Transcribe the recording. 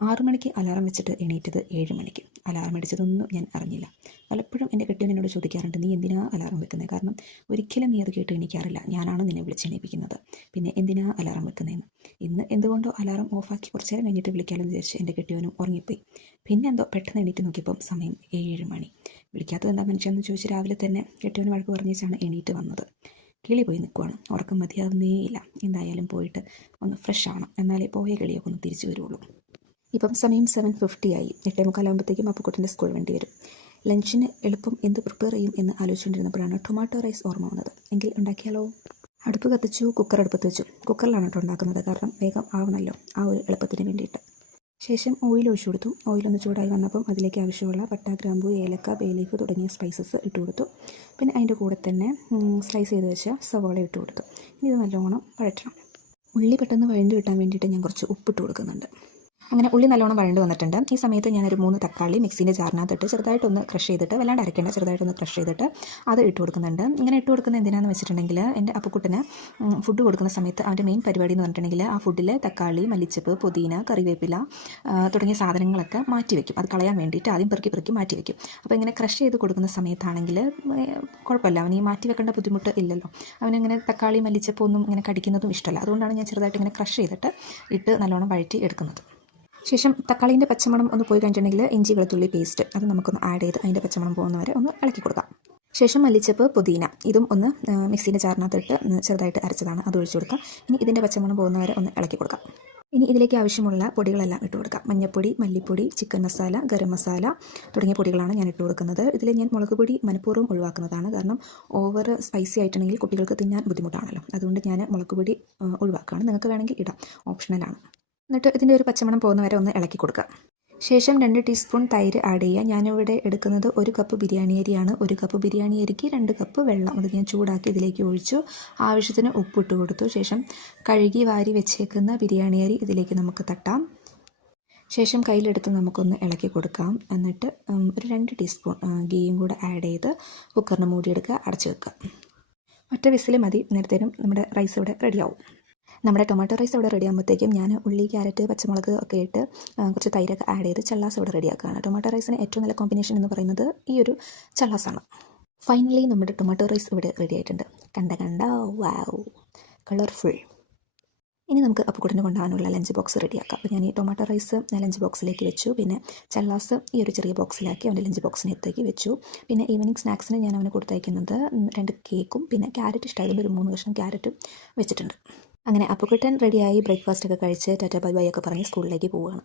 6 മണിക്ക് അലാറം വെച്ചിട്ട് എണീറ്റത് 7 മണിക്ക്. അലാറം അടിച്ചതൊന്നും ഞാൻ അറിഞ്ഞില്ല. പലപ്പോഴും എൻ്റെ കെട്ടിയവൻ എന്നോട് ചോദിക്കാറുണ്ട്, നീ എന്തിനാ അലാറം വെക്കുന്നത്? കാരണം ഒരിക്കലും നീ അത് കേട്ട് എണീക്കാറില്ല. ഞാനാണ് നിന്നെ വിളിച്ചെണീപ്പിക്കുന്നത്. പിന്നെ എന്തിനാ അലാറം വെക്കുന്നതെന്ന്. ഇന്ന് എന്തുകൊണ്ടോ അലാറം ഓഫാക്കി കുറച്ച് നേരം കഴിഞ്ഞിട്ട് വിളിക്കാമെന്ന് വിചാരിച്ച് എൻ്റെ കെട്ടിയവനും ഉറങ്ങിപ്പോയി. പിന്നെ എന്തോ പെട്ടെന്ന് എണീറ്റ് നോക്കിയപ്പം സമയം 7 മണി. വിളിക്കാത്തത് എന്താ മനുഷ്യനെന്ന് ചോദിച്ച് രാവിലെ തന്നെ കെട്ടിയവന് വഴക്ക് പറഞ്ഞേച്ചാണ് എണീറ്റ് വന്നത്. കിളി പോയി നിൽക്കുവാണ്. ഉറക്കം മതിയാവുന്നേയില്ല. എന്തായാലും പോയിട്ട് ഒന്ന് ഫ്രഷ് ആവണം. എന്നാലേ പോയ കിളിയൊക്കെ ഒന്ന് തിരിച്ചു വരുള്ളൂ. ഇപ്പം സമയം 7:50 ആയി. 8:45 അപ്പുക്കുട്ടൻ്റെ സ്കൂൾ വണ്ടി വരും. ലഞ്ചിന് എളുപ്പം എന്ത് പ്രിപ്പയർ ചെയ്യും എന്ന് ആലോചിച്ചുകൊണ്ടിരുന്നപ്പോഴാണ് ടൊമാറ്റോ റൈസ് ഓർമ്മ വന്നത്. എങ്കിൽ ഉണ്ടാക്കിയാലോ? അടുപ്പ് കത്തിച്ചു, കുക്കർ അടുപ്പത്ത് വെച്ചു. കുക്കറിലാണ് കേട്ടോ ഉണ്ടാക്കുന്നത്, കാരണം വേഗം ആവണമല്ലോ, ആ ഒരു എളുപ്പത്തിന് വേണ്ടിയിട്ട്. ശേഷം ഓയിൽ ഒഴിച്ചു കൊടുത്തു. ഓയിലൊന്ന് ചൂടായി വന്നപ്പം അതിലേക്ക് ആവശ്യമുള്ള പട്ട, ഗ്രാമ്പൂ, ഏലക്ക, ബേ ലീഫ് തുടങ്ങിയ സ്പൈസസ് ഇട്ട് കൊടുത്തു. പിന്നെ അതിൻ്റെ കൂടെ തന്നെ സ്ലൈസ് ചെയ്ത് വെച്ച സവോള ഇട്ട് കൊടുത്തു. ഇനി ഇത് നല്ലോണം വഴറ്റണം. ഉള്ളി പെട്ടെന്ന് വഴണ്ടി കിട്ടാൻ വേണ്ടിയിട്ട് ഞാൻ കുറച്ച് ഉപ്പിട്ട് കൊടുക്കുന്നുണ്ട്. അങ്ങനെ ഉള്ളി നല്ലോണം വഴണ്ട് വന്നിട്ടുണ്ട്. ഈ സമയത്ത് ഞാനൊരു 3 തക്കാളി മിക്സീൻ്റെ ജാറിനകത്തിട്ട് ചെറുതായിട്ടൊന്ന് ക്രഷ് ചെയ്തിട്ട്, വല്ലാണ്ട് അരയ്ക്കേണ്ട, ചെറുതായിട്ടൊന്ന് ക്രഷ് ചെയ്തിട്ട് അത് ഇട്ട് കൊടുക്കുന്നുണ്ട്. ഇങ്ങനെ ഇട്ട് കൊടുക്കുന്നത് എന്തിനാണെന്ന് വെച്ചിട്ടുണ്ടെങ്കിൽ, എൻ്റെ അപ്പുക്കുട്ടന് ഫുഡ് കൊടുക്കുന്ന സമയത്ത് അവൻ്റെ മെയിൻ പരിപാടി എന്ന് പറഞ്ഞിട്ടുണ്ടെങ്കിൽ ആ ഫുഡിൽ തക്കാളി, മല്ലിച്ചപ്പ്, പുതിന, കറിവേപ്പില തുടങ്ങിയ സാധനങ്ങളൊക്കെ മാറ്റി വയ്ക്കും. അത് കളയാൻ വേണ്ടിയിട്ട് ആദ്യം പെറുക്കി മാറ്റി വയ്ക്കും. അപ്പോൾ ഇങ്ങനെ ക്രഷ് ചെയ്ത് കൊടുക്കുന്ന സമയത്താണെങ്കിൽ കുഴപ്പമില്ല, അവന് ഈ മാറ്റി വെക്കേണ്ട ബുദ്ധിമുട്ട് ഇല്ലല്ലോ. അവനിങ്ങനെ തക്കാളി, മല്ലിച്ചപ്പ് ഒന്നും ഇങ്ങനെ കടിക്കുന്നതും ഇഷ്ടമല്ല. അതുകൊണ്ടാണ് ഞാൻ ചെറുതായിട്ട് ഇങ്ങനെ ക്രഷ് ചെയ്തിട്ട് ഇട്ട് നല്ലോണം വഴറ്റി എടുക്കുന്നത്. ശേഷം തക്കാളീൻ്റെ പച്ചമണം ഒന്ന് പോയി കഴിഞ്ഞിട്ടുണ്ടെങ്കിൽ ഇഞ്ചി വെളുത്തുള്ളി പേസ്റ്റ് അത് നമുക്കൊന്ന് ആഡ് ചെയ്ത് അതിൻ്റെ പച്ചമണം പോകുന്നവരെ ഒന്ന് ഇളക്കി കൊടുക്കാം. ശേഷം മല്ലിച്ചപ്പ്, പുതിന ഇതും ഒന്ന് മിക്സീൻ്റെ ജാറിനകത്തിട്ട് ചെറുതായിട്ട് അരച്ചതാണ്, അത് ഒഴിച്ചു കൊടുക്കാം. ഇനി ഇതിൻ്റെ പച്ചമണം പോകുന്നവരെ ഒന്ന് ഇളക്കി കൊടുക്കാം. ഇനി ഇതിലേക്ക് ആവശ്യമുള്ള പൊടികളെല്ലാം ഇട്ട് കൊടുക്കാം. മഞ്ഞൾപ്പൊടി, മല്ലിപ്പൊടി, ചിക്കൻ മസാല, ഗരം മസാല തുടങ്ങിയ പൊടികളാണ് ഞാൻ ഇട്ട് കൊടുക്കുന്നത്. ഇതിൽ ഞാൻ മുളക് പൊടി മനഃപൂർവ്വം ഒഴിവാക്കുന്നതാണ്, കാരണം ഓവർ സ്പൈസി ആയിട്ടുണ്ടെങ്കിൽ കുട്ടികൾക്ക് തിന്നാൻ ബുദ്ധിമുട്ടാണല്ലോ. അതുകൊണ്ട് ഞാൻ മുളക് പൊടി ഒഴിവാക്കുകയാണ്. നിങ്ങൾക്ക് വേണമെങ്കിൽ ഇടാം, ഓപ്ഷണലാണ്. എന്നിട്ട് ഇതിൻ്റെ ഒരു പച്ചമണം പോകുന്നവരെ ഒന്ന് ഇളക്കി കൊടുക്കുക. ശേഷം 2 ടീസ്പൂൺ തൈര് ആഡ് ചെയ്യുക. ഞാനിവിടെ എടുക്കുന്നത് 1 കപ്പ് ബിരിയാണി അരിയാണ്. 1 കപ്പ് ബിരിയാണി അരിക്ക് 2 കപ്പ് വെള്ളം. അത് ഞാൻ ചൂടാക്കി ഇതിലേക്ക് ഒഴിച്ചു. ആവശ്യത്തിന് ഉപ്പിട്ട് കൊടുത്തു. ശേഷം കഴുകി വാരി വെച്ചേക്കുന്ന ബിരിയാണി അരി ഇതിലേക്ക് നമുക്ക് തട്ടാം. ശേഷം കയ്യിലെടുത്ത് നമുക്കൊന്ന് ഇളക്കി കൊടുക്കാം. എന്നിട്ട് ഒരു 2 ടീസ്പൂൺ ഗീയും കൂടെ ആഡ് ചെയ്ത് കുക്കറിന് മൂടിയെടുക്കുക, അടച്ചു വെക്കുക. ഒറ്റ വിസിൽ മതി, നേരത്തേനും നമ്മുടെ റൈസ് ഇവിടെ റെഡിയാവും. നമ്മുടെ ടൊമാറ്റോ റൈസ് ഇവിടെ റെഡി ആകുമ്പോഴത്തേക്കും ഞാൻ ഉള്ളി, ക്യാരറ്റ്, പച്ചമുളക് ഒക്കെ ഇട്ട് കുറച്ച് തൈരൊക്കെ ആഡ് ചെയ്ത് ചള്ളാസ് ഇവിടെ റെഡിയാക്കുകയാണ്. ടൊമാറ്റോ റൈസിന് ഏറ്റവും നല്ല കോമ്പിനേഷൻ എന്ന് പറയുന്നത് ഈ ഒരു ചള്ളാസാണ്. ഫൈനലി നമ്മുടെ ടൊമാറ്റോ റൈസ് ഇവിടെ റെഡി ആയിട്ടുണ്ട്. കണ്ട വാവ്, കളർഫുൾ. ഇനി നമുക്ക് അപ്പുക്കുട്ടന് കൊണ്ടുപോകാനുള്ള ലഞ്ച് ബോക്സ് റെഡിയാക്കാം. അപ്പോൾ ഞാൻ ഈ ടൊമാറ്റോ റൈസ് ലഞ്ച് ബോക്സിലേക്ക് വെച്ചു. പിന്നെ ചള്ളാസ് ഈ ഒരു ചെറിയ ബോക്സിലാക്കി അവൻ്റെ ലഞ്ച് ബോക്സിനകത്തേക്ക് വെച്ചു. പിന്നെ ഈവനിങ് സ്നാക്സിന് ഞാൻ അവന് കൊടുത്തയക്കുന്നത് 2 കേക്കും പിന്നെ ക്യാരറ്റ് ഇഷ്ടമായതുകൊണ്ട് ഒരു 3 കഷ്ണം ക്യാരറ്റും വെച്ചിട്ടുണ്ട്. അങ്ങനെ അപ്പുക്കുട്ടൻ റെഡിയായി ബ്രേക്ക്ഫാസ്റ്റ് ഒക്കെ കഴിച്ച് ടാറ്റ ബൈ ബൈ ഒക്കെ പറഞ്ഞ് സ്കൂളിലേക്ക് പോവുകയാണ്.